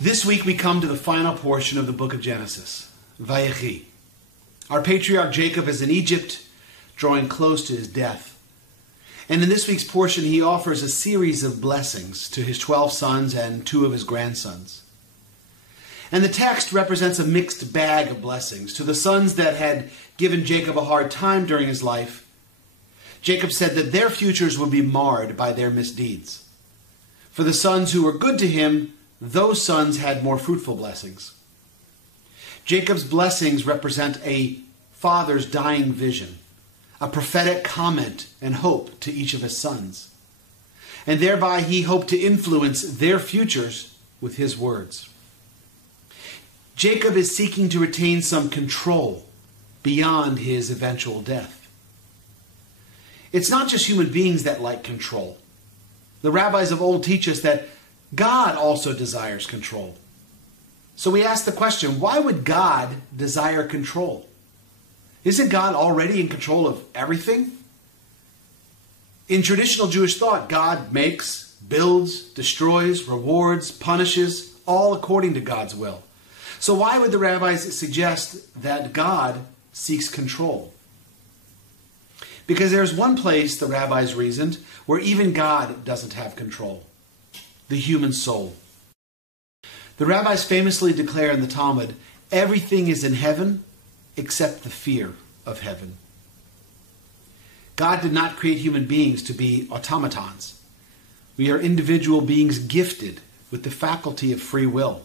This week we come to the final portion of the book of Genesis, Vayechi. Our patriarch Jacob is in Egypt, drawing close to his death. And in this week's portion he offers a series of blessings to his 12 sons and 2 of his grandsons. And the text represents a mixed bag of blessings. To the sons that had given Jacob a hard time during his life, Jacob said that their futures would be marred by their misdeeds. For the sons who were good to him, those sons had more fruitful blessings. Jacob's blessings represent a father's dying vision, a prophetic comment and hope to each of his sons. And thereby he hoped to influence their futures with his words. Jacob is seeking to retain some control beyond his eventual death. It's not just human beings that like control. The rabbis of old teach us that God also desires control. So we ask the question, why would God desire control? Isn't God already in control of everything? In traditional Jewish thought, God makes, builds, destroys, rewards, punishes, all according to God's will. So why would the rabbis suggest that God seeks control? Because there's one place, the rabbis reasoned, where even God doesn't have control: the human soul. The rabbis famously declare in the Talmud, everything is in heaven except the fear of heaven. God did not create human beings to be automatons. We are individual beings gifted with the faculty of free will.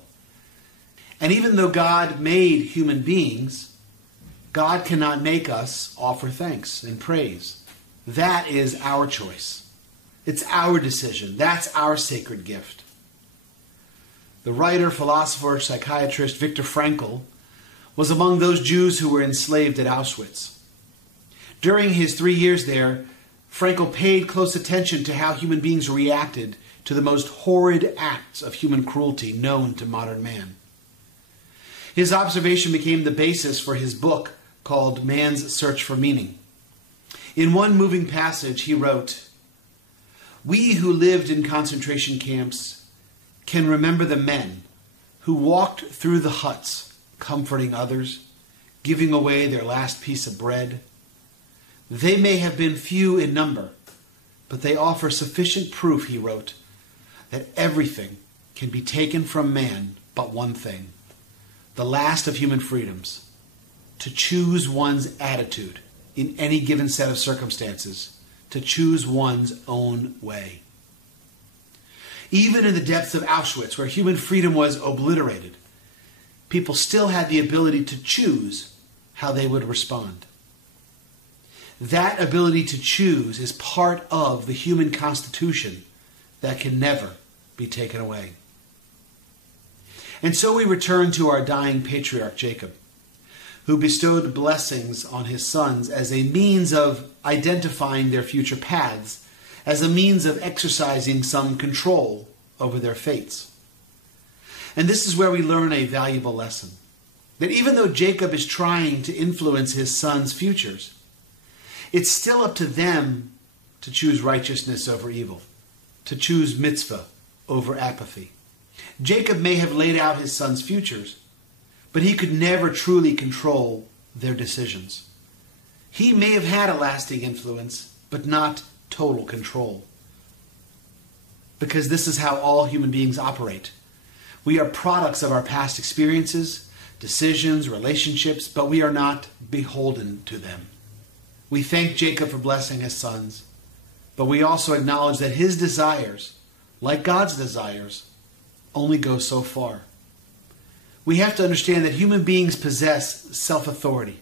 And even though God made human beings, God cannot make us offer thanks and praise. That is our choice. It's our decision. That's our sacred gift. The writer, philosopher, psychiatrist Viktor Frankl was among those Jews who were enslaved at Auschwitz. During his 3 years there, Frankl paid close attention to how human beings reacted to the most horrid acts of human cruelty known to modern man. His observation became the basis for his book called Man's Search for Meaning. In one moving passage, he wrote, "We who lived in concentration camps can remember the men who walked through the huts, comforting others, giving away their last piece of bread. They may have been few in number, but they offer sufficient proof," he wrote, "that everything can be taken from man but one thing, the last of human freedoms, to choose one's attitude in any given set of circumstances, to choose one's own way." Even in the depths of Auschwitz, where human freedom was obliterated, people still had the ability to choose how they would respond. That ability to choose is part of the human constitution that can never be taken away. And so we return to our dying patriarch Jacob, who bestowed blessings on his sons as a means of identifying their future paths, as a means of exercising some control over their fates. And this is where we learn a valuable lesson, that even though Jacob is trying to influence his sons' futures, it's still up to them to choose righteousness over evil, to choose mitzvah over apathy. Jacob may have laid out his sons' futures, but he could never truly control their decisions. He may have had a lasting influence, but not total control. Because this is how all human beings operate. We are products of our past experiences, decisions, relationships, but we are not beholden to them. We thank Jacob for blessing his sons, but we also acknowledge that his desires, like God's desires, only go so far. We have to understand that human beings possess self-authority,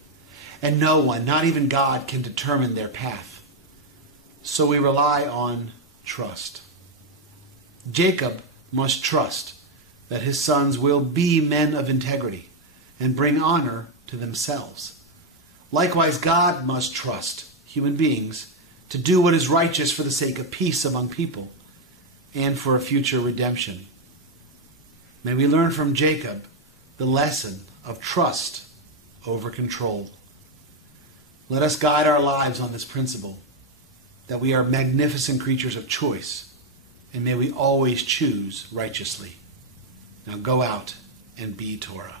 and no one, not even God, can determine their path. So we rely on trust. Jacob must trust that his sons will be men of integrity and bring honor to themselves. Likewise, God must trust human beings to do what is righteous for the sake of peace among people and for a future redemption. May we learn from Jacob the lesson of trust over control. Let us guide our lives on this principle, that we are magnificent creatures of choice, and may we always choose righteously. Now go out and be Torah.